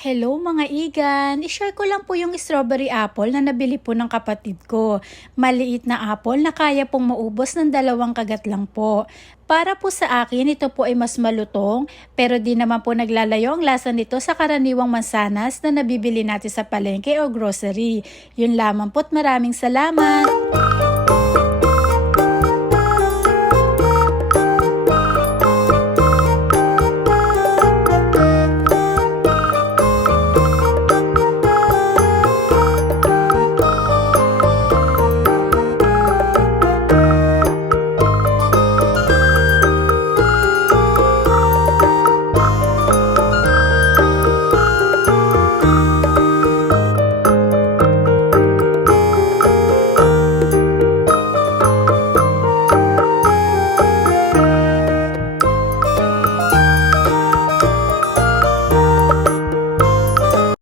Hello mga igan! I-share ko lang po yung strawberry apple na nabili po ng kapatid ko. Maliit na apple na kaya pong maubos ng 2 kagat lang po. Para po sa akin, ito po ay mas malutong pero di naman po naglalayo ang lasa nito sa karaniwang mansanas na nabibili natin sa palengke o grocery. Yun lamang po't maraming salamat!